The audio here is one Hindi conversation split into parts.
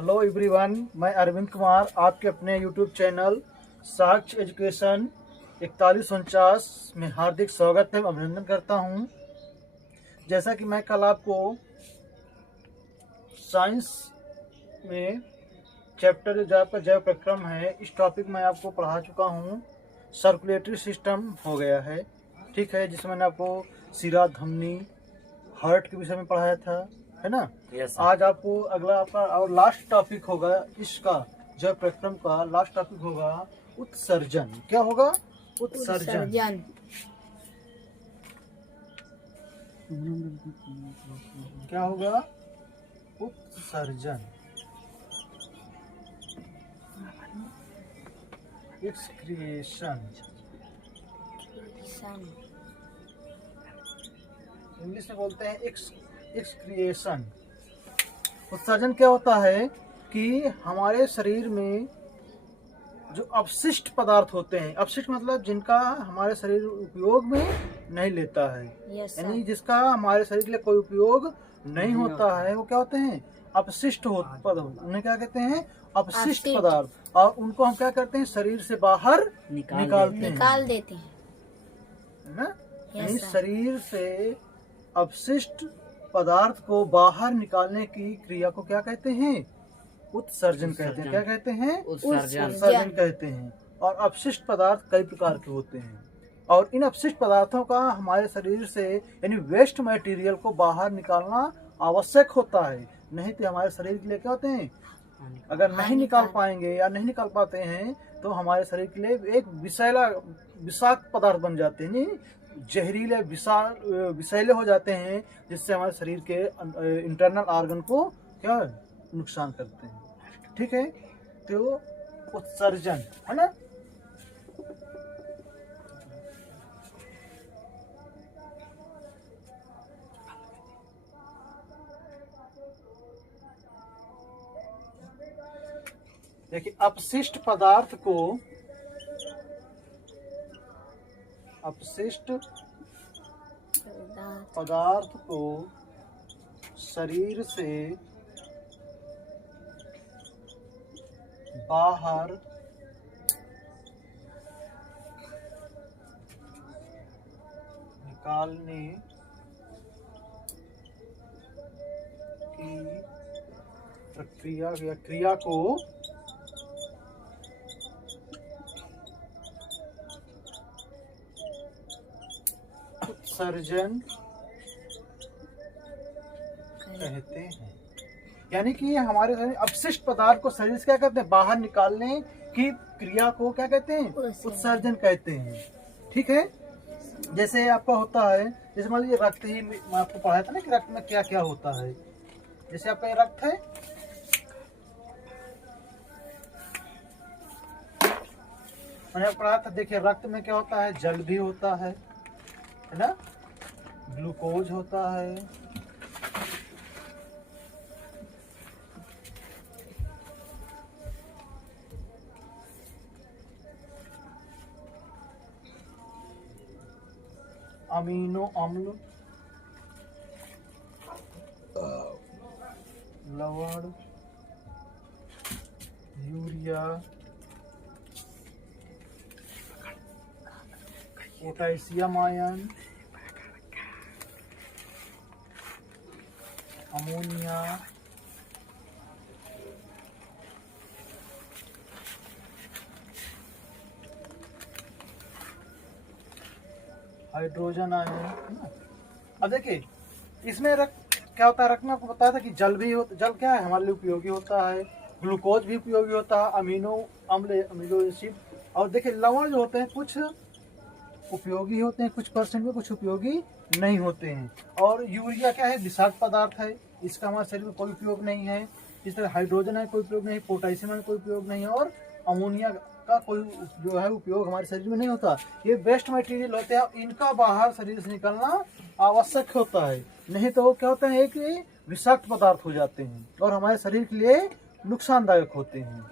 हेलो एवरीवन, मैं अरविंद कुमार आपके अपने यूट्यूब चैनल साक्ष्य एजुकेशन 4149 में हार्दिक स्वागत है, अभिनंदन करता हूं। जैसा कि मैं कल आपको साइंस में चैप्टर जो आपका जैव प्रक्रम है, इस टॉपिक में आपको पढ़ा चुका हूं। सर्कुलेटरी सिस्टम हो गया है, ठीक है, जिसमें मैंने आपको सिरा, धमनी, हार्ट के विषय में पढ़ाया था, है ना। आज आपको अगला आपका और लास्ट टॉपिक होगा इसका जैव प्रक्रम का लास्ट टॉपिक होगा उत्सर्जन। क्या होगा? उत्सर्जन। क्या होगा? उत्सर्जन। एक्सक्रिएशन, इंग्लिश में बोलते हैं एक्सक्रिएशन। उत्सर्जन क्या होता है कि हमारे शरीर में जो अपशिष्ट पदार्थ होते हैं, अपशिष्ट मतलब जिनका हमारे शरीर उपयोग में नहीं लेता है, यानी जिसका हमारे शरीर के लिए कोई उपयोग नहीं होता है, वो क्या होते हैं? अपशिष्ट पदार्थ। उन्हें क्या कहते हैं? अपशिष्ट पदार्थ। और उनको हम क्या करते हैं? शरीर से बाहर निकाल देते हैं, है ना। यानी शरीर से अपशिष्ट पदार्थ को बाहर निकालने की क्रिया को क्या कहते हैं? उत्सर्जन कहते हैं। क्या कहते हैं? उत्सर्जन कहते हैं। और अपशिष्ट पदार्थ कई प्रकार के होते हैं, और इन अपशिष्ट पदार्थों का हमारे शरीर से यानी वेस्ट मटेरियल को बाहर निकालना आवश्यक होता है, नहीं तो हमारे शरीर के लिए क्या होते हैं? अगर नहीं निकाल पाएंगे या नहीं निकाल पाते हैं तो हमारे शरीर के लिए एक विषाक्त पदार्थ बन जाते हैं, जहरीले विषैले हो जाते हैं, जिससे हमारे शरीर के इंटरनल ऑर्गन को क्या नुकसान करते हैं, ठीक है। तो उत्सर्जन, है ना। देखिए, अपशिष्ट पदार्थ को शरीर से बाहर निकालने की प्रक्रिया या क्रिया को उत्सर्जन कहते हैं। यानी कि हमारे अपशिष्ट पदार्थ को शरीर से क्या कहते हैं? बाहर निकालने की क्रिया को क्या कहते हैं? उत्सर्जन कहते हैं, ठीक है। जैसे आपका होता है, जैसे मान लीजिए रक्त ही मैं आपको पढ़ाया था ना कि रक्त में क्या क्या होता है। जैसे आपका ये रक्त है, मैंने पढ़ाया था। देखिए, रक्त में क्या होता है? जल भी होता है ना, ग्लूकोज होता है, अमीनो अम्ल, लवण, urea, potassium ion, ammonia, hydrogen ion, है ना। अब देखिए, इसमें रक्त क्या होता है? रक्त में आपको बताया था कि जल भी होता। जल क्या है? हमारे लिए उपयोगी होता है। ग्लूकोज भी उपयोगी होता है, अमीनो अम्ल, अमीनो एसिड। और देखिए, लवण जो होते हैं कुछ उपयोगी होते हैं, कुछ परसेंट में, कुछ उपयोगी नहीं होते हैं। और यूरिया क्या है? विषाक्त पदार्थ है, इसका हमारे शरीर में कोई उपयोग नहीं है। इस तरह हाइड्रोजन है, कोई उपयोग नहीं, पोटेशियम है, कोई उपयोग नहीं है, और अमोनिया का कोई जो है उपयोग हमारे शरीर में नहीं होता। ये वेस्ट मटेरियल होते हैं, इनका बाहर शरीर से निकलना आवश्यक होता है, नहीं तो क्या होता है कि विषाक्त पदार्थ हो जाते हैं और हमारे शरीर के लिए नुकसानदायक होते हैं,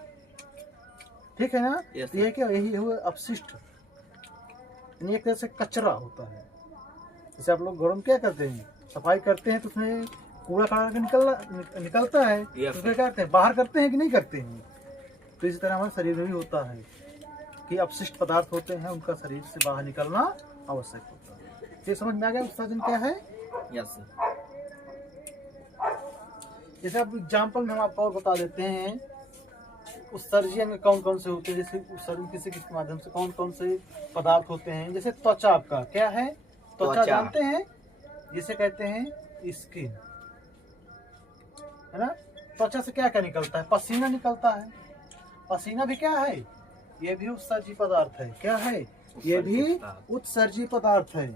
ठीक है ना। ये क्या, यही हुआ अपशिष्ट, एक तरह से कचरा होता है। जैसे आप लोग घरों में क्या करते हैं? सफाई करते हैं तो उसमें कूड़ा कड़ा के निकलता है तो क्या करते हैं, बाहर करते हैं कि नहीं करते हैं। तो इसी तरह हमारे शरीर में भी होता है कि अपशिष्ट पदार्थ होते हैं, उनका शरीर से बाहर निकलना आवश्यक होता है। ये समझ में आ गया उत्सर्जन क्या है? Yes sir. जैसे आप एग्जाम्पल में हम आपको और बता देते हैं उत्सर्जन में कौन कौन से होते हैं। जैसे उत्सर्जन किसी किसी के माध्यम से कौन कौन से पदार्थ होते हैं। जैसे त्वचा, आपका क्या है? त्वचा जानते हैं, जिसे कहते हैं स्किन, है ना। त्वचा से क्या क्या निकलता है? पसीना निकलता है। पसीना भी क्या है? ये भी उत्सर्जी पदार्थ है। क्या है? ये भी उत्सर्जी पदार्थ है।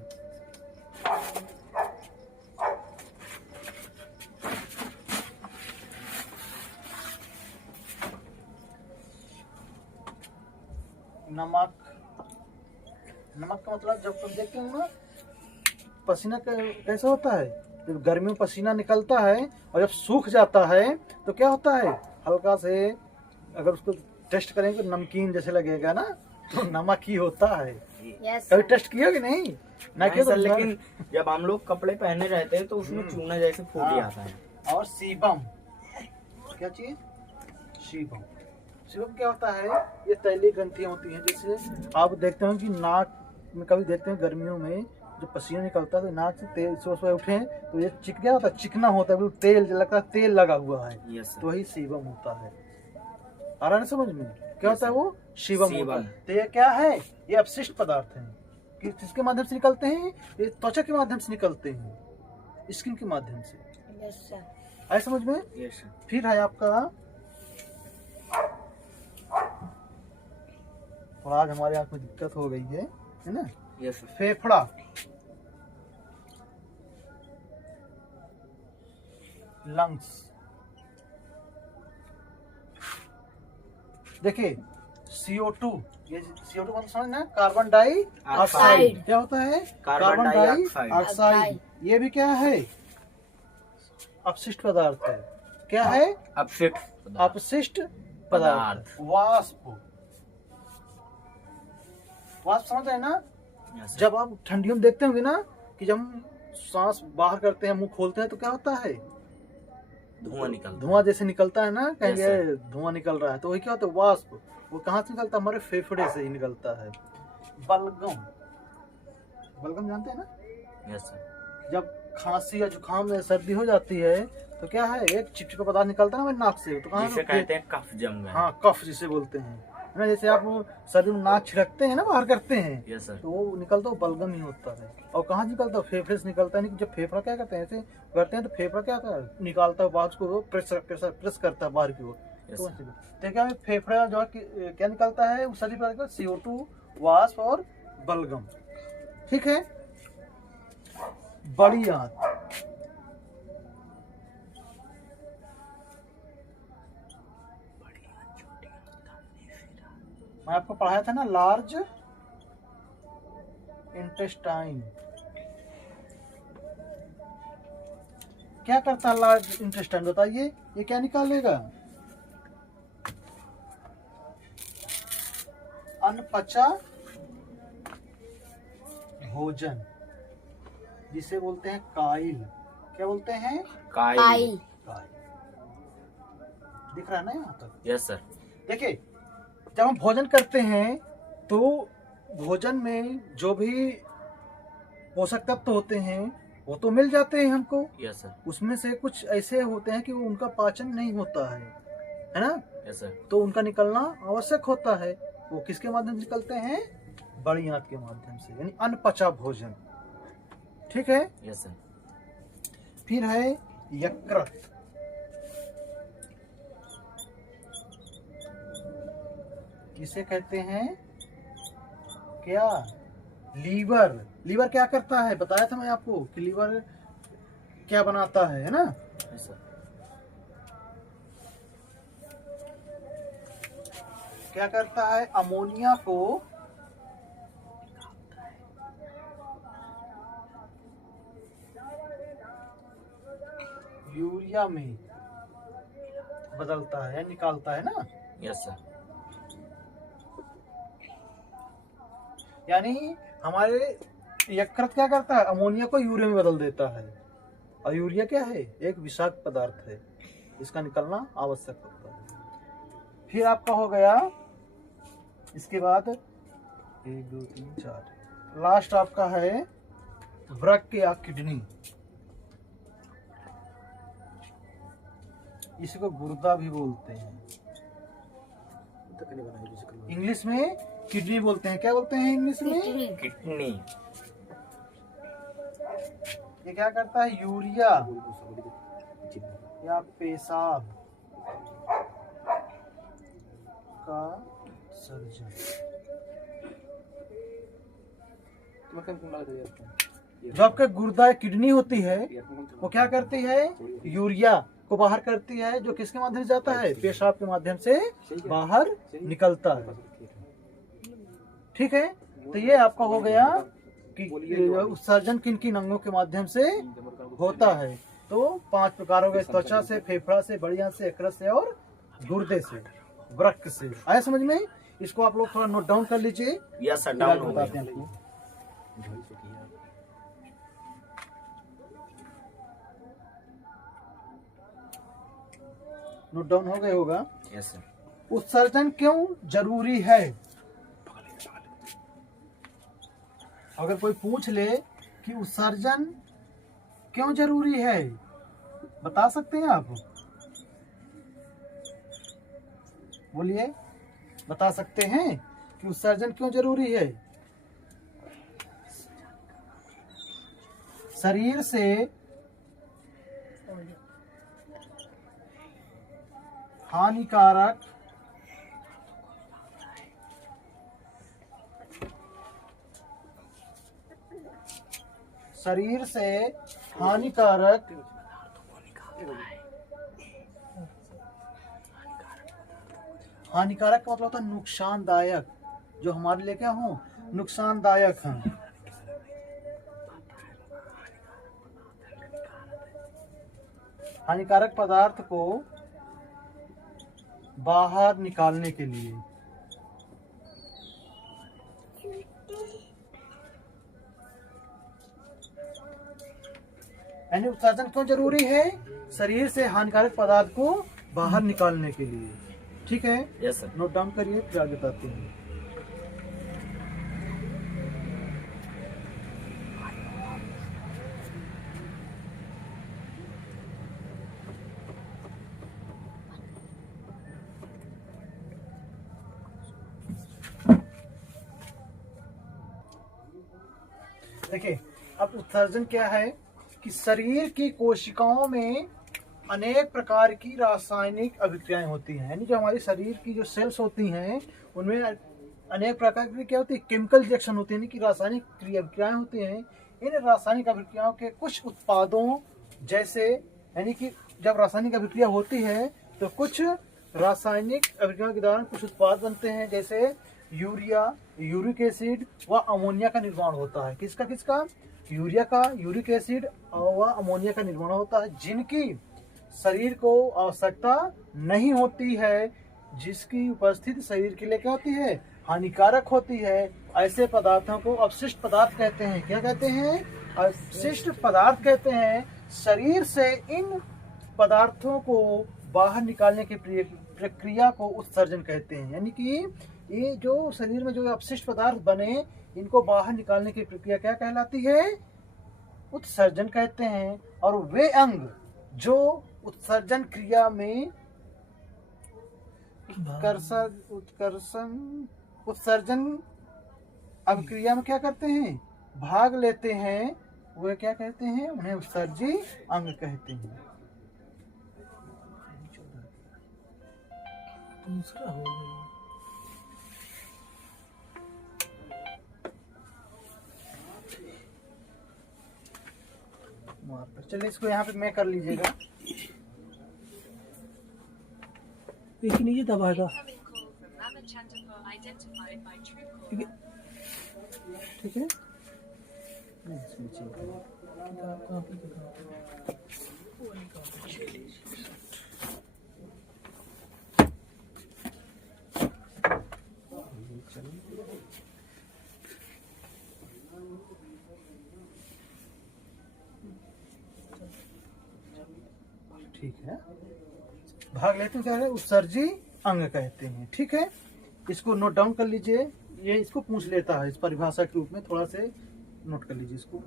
नमक, नमक का मतलब जब तुम देखते हो ना पसीना कैसा होता है, जब गर्मी में पसीना निकलता है और जब सूख जाता है तो क्या होता है, हल्का से अगर उसको टेस्ट करेंगे तो नमकीन जैसे लगेगा ना, तो नमक ही होता है। कभी टेस्ट किया कि नहीं? ना किया सर, लेकिन जब हम लोग कपड़े पहने रहते हैं तो उसमें चूना जैसे फूट आता है। और सीबम, क्या चीज? सीबम। सीबम क्या होता है? ये तैलीय ग्रंथियां होती हैं। जैसे आप देखते हो कि नाक में कभी देखते हैं गर्मियों में जो पसीना निकलता है तो नाक से तेल सुबह उठे तो ये क्या होता है, चिकना होता है, तेल लगता है, तेल लगा हुआ है, तो वही सीबम होता है। आ रहा है समझ में? क्या होता है वो? सीबम होता है। तो ये क्या है? ये अपशिष्ट पदार्थ हैं। किसके माध्यम से निकलते हैं? ये त्वचा के माध्यम से निकलते हैं, स्किन के माध्यम से। आए समझ में? फिर है आपका, और आज हमारे यहाँ कोई दिक्कत हो गई है ना? फेफड़ा। लंग्स। देखिए CO2, ये CO2 मतलब समझना, कार्बन डाइऑक्साइड। क्या होता है? Carbon dioxide. ये भी क्या है? अपशिष्ट पदार्थ है। क्या है? अपशिष्ट पदार्थ। वाष्प, वाष्प समझ रहे हैं ना? जब आप ठंडियों में देखते होंगे ना कि जब हम सांस बाहर करते हैं, मुंह खोलते हैं तो क्या होता है? धुआं जैसे निकलता है ना, कहेंगे धुआं निकल रहा है, तो वही क्या होता है? वाष्प। वो कहाँ से निकलता है? हमारे फेफड़े से ही निकलता है। बलगम, बलगम जानते हैं ना? Yes sir. जब खांसी या जुकाम या सर्दी हो जाती है तो क्या है, एक चिपचिपा पदार्थ निकलता है ना नाक से, तो कहाँ कहते हैं कफ जम गया। हाँ, कफ जिसे बोलते हैं, है ना। जैसे आप सर्दी में नाक छिड़कते हैं ना, बाहर करते हैं, यस सर, तो वो निकलता है, बलगम ही होता है। और कहाँ निकलता है? फेफड़े से निकलता है। जब फेफड़ा क्या करते हैं, ऐसे करते हैं तो फेफड़ा क्या होता है, निकालता है बाहर को, प्रेस करता है बाहर की ओर। तो क्या फेफड़ा जो है क्या निकलता है? उस सभी प्रकार का CO2, वाष्प और बलगम। ठीक है। बड़ी आंत, मैं आपको पढ़ाया था ना, लार्ज इंटेस्टाइन। क्या करता है लार्ज इंटेस्टाइन, बताइए? ये क्या निकालेगा? अनपचा भोजन, जिसे बोलते हैं काइल। क्या बोलते हैं? काइल। दिख रहा है ना यहाँ तक? Yes sir. देखिए, जब हम भोजन करते हैं तो भोजन में जो भी पोषक तत्व होते हैं वो तो मिल जाते हैं हमको। Yes sir. उसमें से कुछ ऐसे होते हैं कि वो उनका पाचन नहीं होता है ना? Yes sir. तो उनका निकलना आवश्यक होता है। वो किसके माध्यम से निकलते हैं? बड़ी आंत के माध्यम से, यानी अनपचा भोजन। ठीक है। Yes sir. फिर है यकृत। किसे कहते हैं? क्या? लीवर। लीवर क्या करता है? बताया था मैं आपको कि लीवर क्या बनाता है ना? Yes sir. क्या करता है? अमोनिया को यूरिया में बदलता है, निकालता है ना? Yes sir. यानी हमारे यकृत क्या करता है? अमोनिया को यूरिया में बदल देता है। और यूरिया क्या है, एक विषाक्त पदार्थ है, इसका निकलना आवश्यक होता है। फिर आपका हो गया, इसके बाद 1 2 3 4, लास्ट आपका है वृक्क या किडनी। इसको गुर्दा भी बोलते हैं, इंग्लिश में किडनी बोलते हैं। क्या बोलते हैं इंग्लिश में? किडनी। ये क्या करता है, यूरिया या पेशाब का सर्जन। जो आपके गुर्दा या किडनी होती है वो क्या करती है, यूरिया को बाहर करती है, जो किसके माध्यम से जाता है, पेशाब के माध्यम से बाहर निकलता है। ठीक है, तो ये आपका हो गया कि उत्सर्जन किन किन अंगों के माध्यम से होता है। तो 5 प्रकार हो गए, त्वचा से, फेफड़ा से, बड़ियां से, यकृत से और गुर्दे से, वृक्क से। आया समझ में? इसको आप लोग थोड़ा नोट डाउन कर लीजिए, या शट डाउन हो बताते गया। हैं आपको। नोट डाउन हो गए होगा। Yes sir. उत्सर्जन क्यों जरूरी है? अगर कोई पूछ ले कि उत्सर्जन क्यों जरूरी है, बता सकते हैं आप? बोलिए, बता सकते हैं कि उत्सर्जन क्यों जरूरी है? शरीर से हानिकारक शरीर से हानिकारक हानिकारक का मतलब होता है नुकसानदायक, जो हमारे लिए क्या हो, नुकसानदायक है। हानिकारक पदार्थ को बाहर निकालने के लिए यानी उत्सर्जन क्यों जरूरी है? शरीर से हानिकारक पदार्थ को बाहर निकालने के लिए। ठीक है, यस सर। नोट डाउन करिए, फिर आगे बताते हैं। देखिए, अब उत्सर्जन क्या है कि शरीर की कोशिकाओं में अनेक प्रकार की रासायनिक अभिक्रियाएं होती हैं। यानी जो हमारे शरीर की जो सेल्स होती हैं उनमें अनेक प्रकार की क्या होती है, केमिकल रिएक्शन होती है, यानी कि रासायनिक अभिक्रियाएं होती हैं। इन रासायनिक अभिक्रियाओं के कुछ उत्पादों जैसे, यानी कि जब रासायनिक अभिक्रिया होती है तो कुछ रासायनिक अभिक्रियाओं के दौरान कुछ उत्पाद बनते हैं, जैसे यूरिया, यूरिक एसिड व अमोनिया का निर्माण होता है। किसका किसका? यूरिया का, यूरिक एसिड व अमोनिया का निर्माण होता है, जिनकी शरीर को आवश्यकता नहीं होती है, जिसकी उपस्थिति शरीर के लिए क्या होती है, हानिकारक होती है। ऐसे पदार्थों को अपशिष्ट पदार्थ कहते हैं। क्या कहते हैं? अपशिष्ट पदार्थ कहते हैं। शरीर से इन पदार्थों को बाहर निकालने की प्रक्रिया को उत्सर्जन कहते हैं। यानी कि ये जो शरीर में जो अपशिष्ट पदार्थ बने, इनको बाहर निकालने की प्रक्रिया क्या कहलाती है? उत्सर्जन कहते हैं। और वे अंग जो उत्सर्जन क्रिया में उत्सर्जन अभिक्रिया में क्या करते हैं, भाग लेते हैं, वे क्या कहते हैं? उन्हें उत्सर्जी अंग कहते हैं। दूसरा हो गया। चलिए, इसको यहाँ पे मैं कर लीजिएगा। एक नीचे दबाएगा। ठीक है, भाग लेते हैं, क्या है, उत्सर्जी अंग कहते हैं। ठीक है, इसको नोट डाउन कर लीजिए, ये इसको पूछ लेता है इस परिभाषा के रूप में, थोड़ा से नोट कर लीजिए इसको।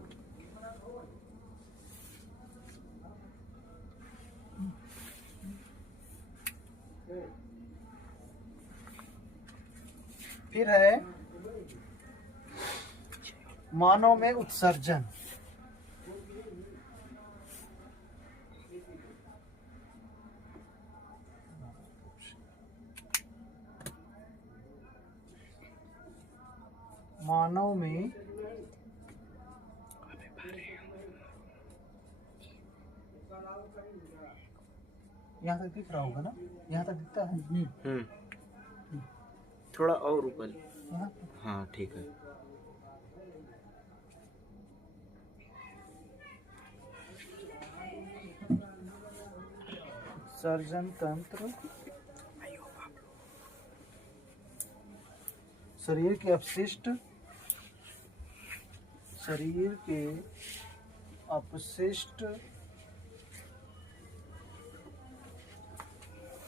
फिर है मानव में उत्सर्जन। मानव में यहाँ तक दिख रहा होगा ना, यहाँ तक दिखता है। थोड़ा और ऊपर। यहाँ हाँ ठीक है। सर्जन तंत्र शरीर के अपशिष्ट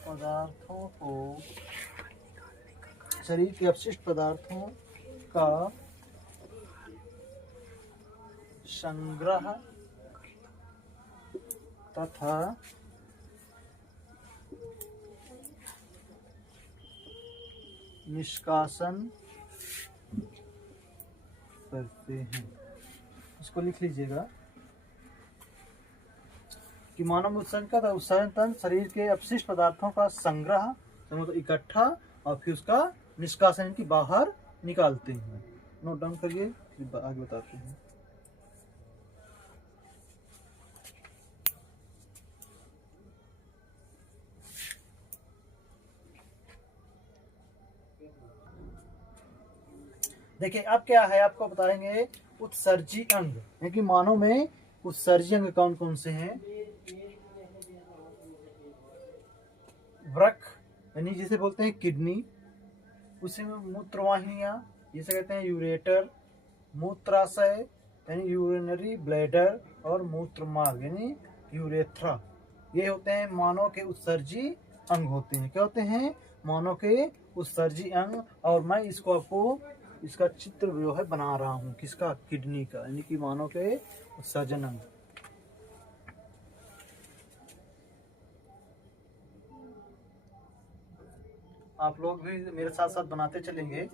पदार्थों को, शरीर के अपशिष्ट पदार्थों का संग्रह तथा निष्कासन करते हैं। इसको लिख लीजिएगा कि मानव उत्सर्जन का था उत्सर्जन तंत्र शरीर के अपशिष्ट पदार्थों का संग्रह, मतलब इकट्ठा, और फिर उसका निष्कासन की बाहर निकालते हैं। नोट डाउन करिए, फिर आगे बताते हैं। देखिए अब क्या है, आपको बताएंगे उत्सर्जी अंग, यानी कि मानव में उत्सर्जी अंग कौन कौन से हैं। वृक्क यानी जिसे बोलते हैं किडनी, उसी में मूत्रवाहिनियां जिसे कहते हैं यूरेटर, मूत्राशय यानी यूरिनरी ब्लैडर, और मूत्रमार्ग यानी यूरेथ्रा, ये होते हैं मानव के उत्सर्जी अंग होते हैं। क्या होते हैं? मानव के उत्सर्जी अंग। और मैं इसको आपको इसका चित्र जो है बना रहा हूँ, किसका? किडनी का, यानी कि मानव के उत्सर्जन अंग। आप लोग भी मेरे साथ साथ बनाते चलेंगे।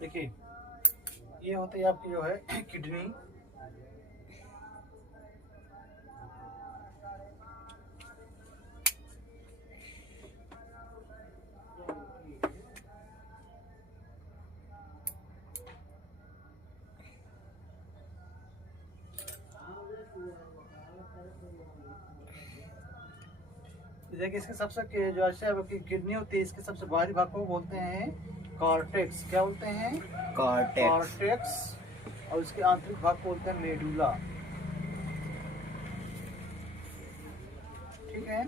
देखिए ये होती है आपकी जो है किडनी, देखिए इसके सबसे जो आपकी किडनी होती है, इसके सबसे बाहरी भाग को बोलते हैं कॉर्टेक्स। क्या बोलते हैं? कॉर्टेक्स। कॉर्टेक्स। और इसके आंतरिक भाग को बोलते हैं मेडुला। ठीक है,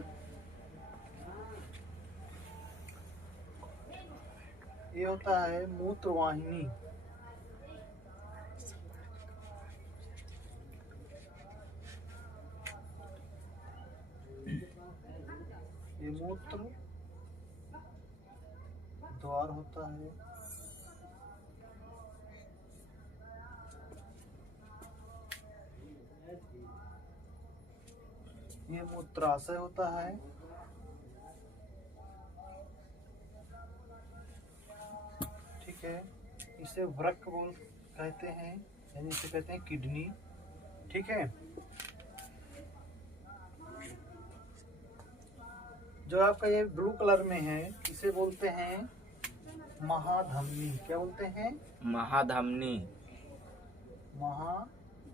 ये होता है मूत्रवाहिनी। ये मूत्र द्वार होता है। ये मूत्राशय होता है। ठीक है, इसे वृक्क कहते हैं, यानी इसे कहते हैं किडनी। ठीक है, जो आपका ये ब्लू कलर में है, इसे बोलते हैं महाधमनी। क्या बोलते हैं? महाधमनी।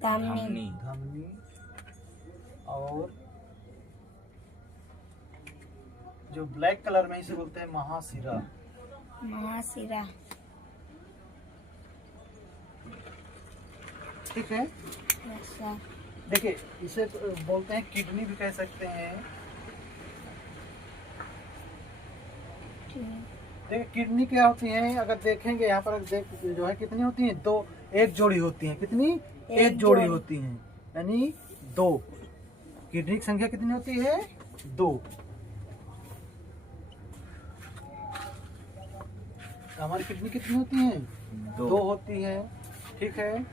धमनी। धमनी। और जो ब्लैक कलर में, इसे बोलते हैं महाशिरा। महाशिरा। ठीक है, अच्छा। देखिए इसे बोलते हैं किडनी भी कह सकते हैं। देखिए किडनी क्या होती है, अगर देखेंगे यहाँ पर जो है कितनी होती है? दो, एक जोड़ी होती है। कितनी? एक जोड़ी होती है, यानी दो। किडनी की संख्या कितनी होती है? दो। हमारी किडनी कितनी होती है? दो होती है। ठीक है,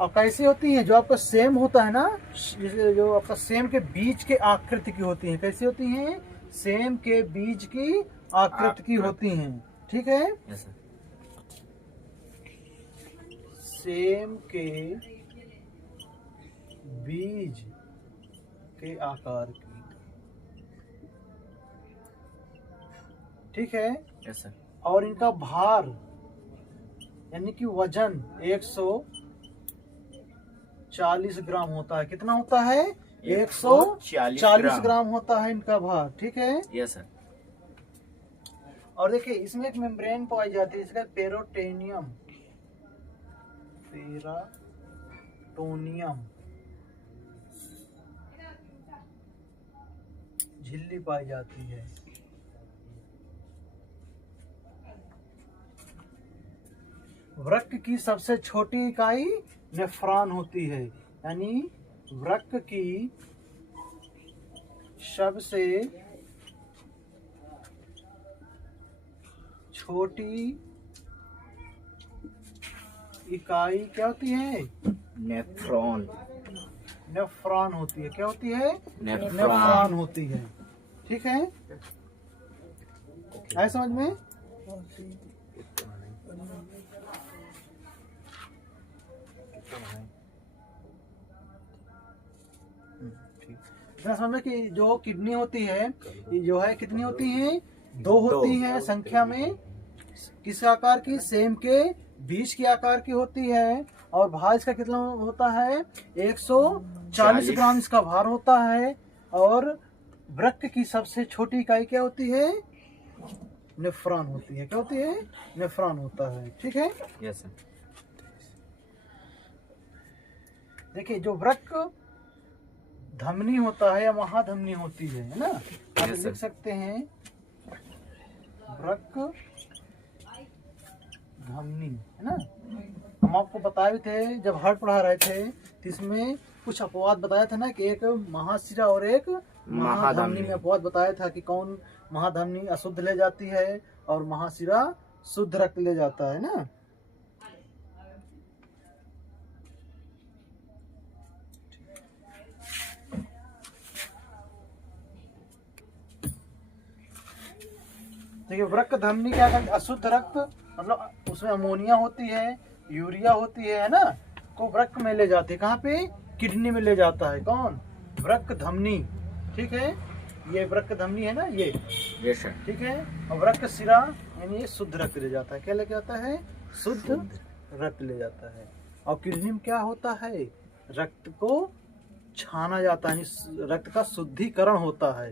और कैसी होती है? जो आपका सेम होता है ना, जो आपका सेम के बीज के आकृति की होती है। कैसी होती है? सेम के बीज की आकृति की होती हैं। ठीक है, yes, सेम के बीज के आकार की। ठीक है, yes, और इनका भार यानी कि वजन 140 ग्राम होता है। कितना होता है? 140 ग्राम होता है इनका भार। ठीक है, yes, sir. और देखिए इसमें एक मेम्ब्रेन पाई जाती है, इसका पेरोटोनियम। झिल्ली पाई जाती है। वृक्क की सबसे छोटी इकाई नेफ्रॉन होती है, यानी वृक्क की सबसे छोटी इकाई क्या होती है? नेफ्रॉन। नेफ्रॉन होती है। क्या होती है? नेफ्रॉन। नेफ्रॉन होती है। ठीक है, आए समझ में? इतना समझ में कि जो किडनी होती है, ये जो है कितनी होती है? दो होती है संख्या में। किस आकार की? सेम के बीज के आकार की होती है। और भार इसका कितना होता है? 140 ग्राम इसका भार होता है। और वृक्क की सबसे छोटी इकाई क्या होती है? नेफ्रॉन होती है। क्या होती है? नेफ्रॉन होता है। ठीक है, yes, sir. देखिए जो वृक्क धमनी होता है या महाधमनी होती है ना, आप Yes, sir. लिख सकते हैं वृक्क धमनी, है ना। हम आपको बताए थे जब हार्ट पढ़ा रहे थे, तो इसमें कुछ अपवाद बताया था ना, कि एक महाशिरा और एक महाधमनी में अपवाद बताया था कि कौन महाधमनी अशुद्ध ले जाती है और महाशिरा शुद्ध रक्त ले जाता है ना। देखिए वृक्क धमनी क्या करती है? अशुद्ध रक्त, मतलब उसमें अमोनिया होती है, यूरिया होती है ना, को वृक्क में ले जाती है। कहाँ पे? किडनी में ले जाता है। कौन? वृक्क धमनी। ठीक है, ये वृक्क धमनी है ना, ये। yes, sir. ठीक है, और वृक्क शिरा यानी ये शुद्ध रक्त ले जाता है। क्या ले जाता है? शुद्ध रक्त ले जाता है। और किडनी में क्या होता है? रक्त को छाना जाता है, यानी रक्त का शुद्धिकरण होता है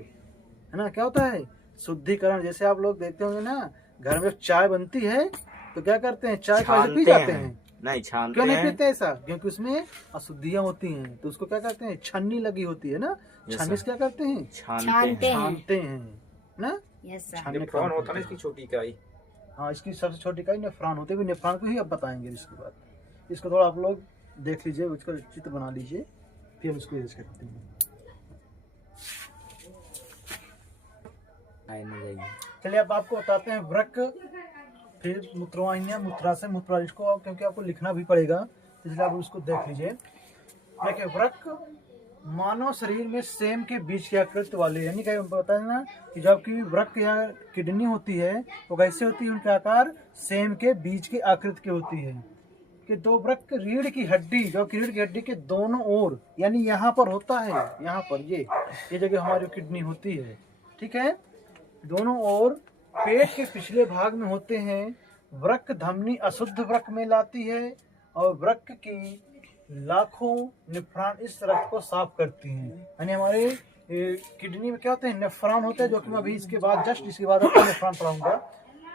ना। क्या होता है? शुद्धिकरण। जैसे आप लोग देखते होंगे ना, घर में चाय बनती है तो क्या करते हैं, चाय को ऐसे पी जाते हैं। नहीं छानते क्यों नहीं हैं। पीते ऐसा? क्योंकि उसमें अशुद्धियां होती हैं, तो उसको क्या करते हैं, छन्नी लगी होती है ना, छन्नी से क्या करते हैं, छानते हैं। छानते हैं ना। Yes sir. छानने का नेफ्रॉन काम होता है ना करते इसकी छोटी इकाई। हैं। हाँ, इसकी सबसे छोटी इकाई नेफ्रॉन होती है। नेफ्रॉन को ही अब बताएंगे इसके बाद। इसको थोड़ा आप लोग देख लीजिए, उसका चित्र बना लीजिए, फिर हम इसको यूज करते हैं। चलिए अब आपको बताते हैं वृक्क, फिर मूत्रवाहिनियां, मूत्राशय, मूत्राशय को क्योंकि आपको लिखना भी पड़ेगा, इसलिए आप उसको देख लीजिए। देखिए, वृक्क मानव शरीर में सेम के बीच की आकृति वाले, यानी कि बताया ना कि जबकि वृक्क या किडनी होती है वो कैसे होती है, उनका आकार सेम के बीच की आकृति की होती है। कि दो वृक्क रीढ़ की हड्डी, जो कि रीढ़ की हड्डी के दोनों ओर, यानी यहाँ पर होता है, यहाँ पर ये जगह हमारी किडनी होती है, ठीक है, दोनों ओर पेट के पिछले भाग में होते हैं। वृक्क धमनी अशुद्ध वृक्क में लाती है और वृक्क की लाखों नेफ्रॉन इस रक्त को साफ करती हैं। यानी हमारे किडनी में क्या होते हैं, नेफ्रॉन होते हैं, जो कि मैं अभी इसके बाद इसके बाद आपको नेफ्रॉन पढ़ाऊंगा।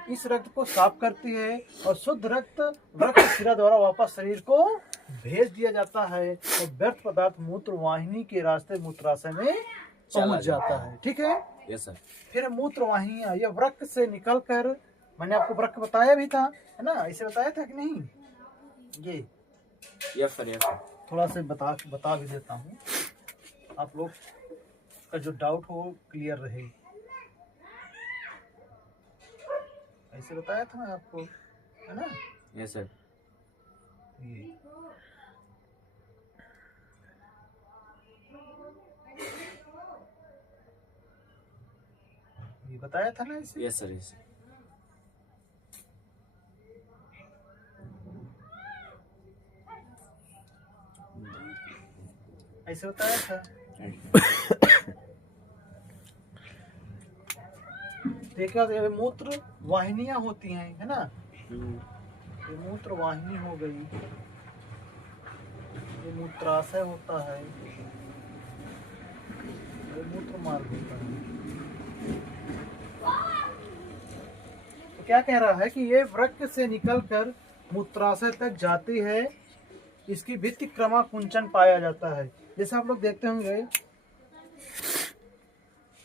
इस रक्त को साफ करती है और शुद्ध रक्त वृक्क शिरा द्वारा वापस शरीर को भेज दिया जाता है और व्यर्थ पदार्थ मूत्र वाहिनी के रास्ते मूत्राशय में पहुंच जाता है, ठीक है। Yes sir. फिर मूत्र वाहिनियां ये वृक्क से निकलकर, मैंने आपको वृक्क बताया भी था, है ना, इसे बताया था कि नहीं, ये यस सर। Yes sir. थोड़ा से बता भी देता हूँ, आप लोग का जो डाउट हो क्लियर रहे। ऐसे बताया था मैं आपको, है ना। Yes sir. ये बताया था ना इसे। Yes sir. Yes sir. ऐसे बताया था। देखा, ये मूत्र वाहिनियां होती हैं, है ना, ये मूत्र वाहिनी हो गई, ये मूत्राशय होता है, ये मूत्र मार्ग होता है। तो क्या कह रहा है कि ये वृक्क से निकलकर मूत्राशय तक जाती है, इसकी भित्ति क्रमाकुंचन पाया जाता है। जैसे आप लोग देखते होंगे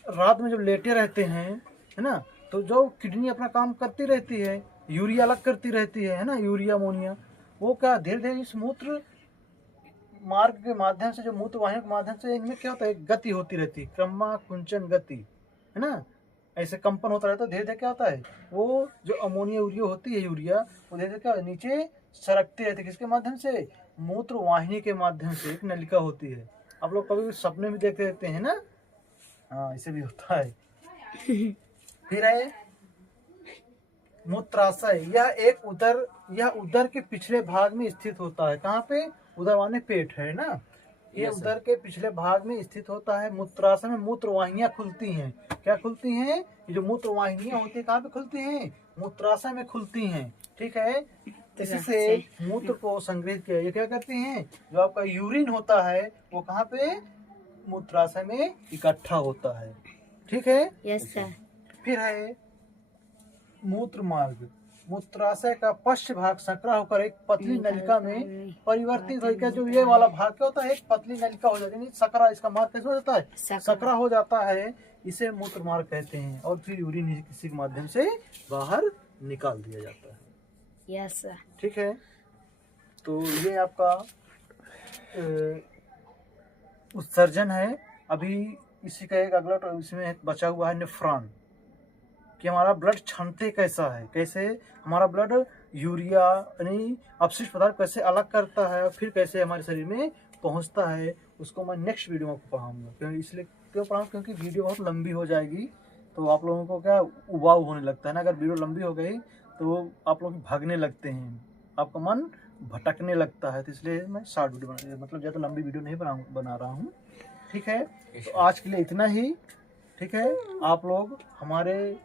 रात में जब लेटे रहते हैं, है ना, तो जो किडनी अपना काम करती रहती है, यूरिया अलग करती रहती है ना, यूरिया अमोनिया, वो क्या धीरे धीरे इस मूत्र मार्ग के माध्यम से, जो मूत्र वाहिनी के माध्यम से, इनमें क्या होता है, गति होती रहती है, क्रमाकुंचन गति, है ना, ऐसे कंपन होता रहता है। धीरे धीरे क्या होता है, वो जो अमोनिया यूरिया होती है, यूरिया वो धीरे धीरे क्या नीचे सरकती रहती है, किसके माध्यम से, मूत्र वाहिनी के माध्यम से। एक नलिका होती है, आप लोग कभी सपने में देखते रहते हैं ना, हाँ, इसे भी होता है। फिर है मूत्राशय, यह उदर के पिछले भाग में स्थित होता है। कहाँ पे? उदर माने पेट है ना, ये उदर के पिछले भाग में स्थित होता है। मूत्राशय में मूत्र वाहिनियां खुलती हैं। क्या खुलती हैं? ये जो मूत्र वाहिनियां होती है कहाँ पे खुलती हैं? मूत्राशय में खुलती हैं, ठीक है। इससे मूत्र को संग्रहित किया, ये क्या करती हैं, जो आपका यूरिन होता है वो कहाँ पे? मूत्राशय में इकट्ठा होता है, ठीक है। Yes sir. फिर है मूत्र मार्ग। मूत्राशय का पश्च भाग संकरा होकर एक पतली नलिका में परिवर्तित होकर, जो ये वाला भाग क्या होता है, एक पतली नलिका हो जाती है। सकरा, इसका मार्ग कैसे हो जाता है? सकरा हो जाता है, इसे मूत्र मार्ग कहते हैं। और फिर यूरिन किसी के माध्यम से बाहर निकाल दिया जाता है। Yes sir. ठीक है, तो ये आपका उत्सर्जन है। अभी इसी का एक अगला इसमें बचा हुआ है नेफ्रॉन, कि हमारा ब्लड क्षमते कैसा है, कैसे हमारा ब्लड यूरिया यानी अपशिष्ट पदार्थ कैसे अलग करता है और फिर कैसे हमारे शरीर में पहुंचता है, उसको मैं नेक्स्ट वीडियो में आपको पढ़ाऊंगा। क्यों इसलिए क्यों पढ़ाऊँ? क्योंकि वीडियो बहुत लंबी हो जाएगी, तो आप लोगों को क्या उबाऊ होने लगता है ना। अगर वीडियो लंबी हो गई तो आप लोग भागने लगते हैं, आपका मन भटकने लगता है, तो इसलिए मैं शॉर्ट वीडियो मतलब ज़्यादा लंबी वीडियो नहीं बना रहा हूँ, ठीक है। तो आज के लिए इतना ही, ठीक है। आप लोग हमारे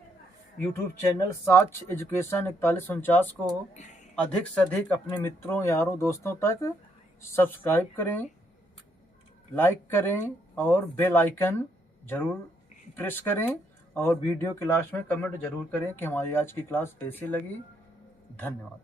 YouTube चैनल साक्ष्य एजुकेशन 4149 को अधिक से अधिक अपने मित्रों, यारों, दोस्तों तक सब्सक्राइब करें, लाइक करें और बेल आइकन जरूर प्रेस करें, और वीडियो के लास्ट में कमेंट जरूर करें कि हमारी आज की क्लास कैसी लगी। धन्यवाद।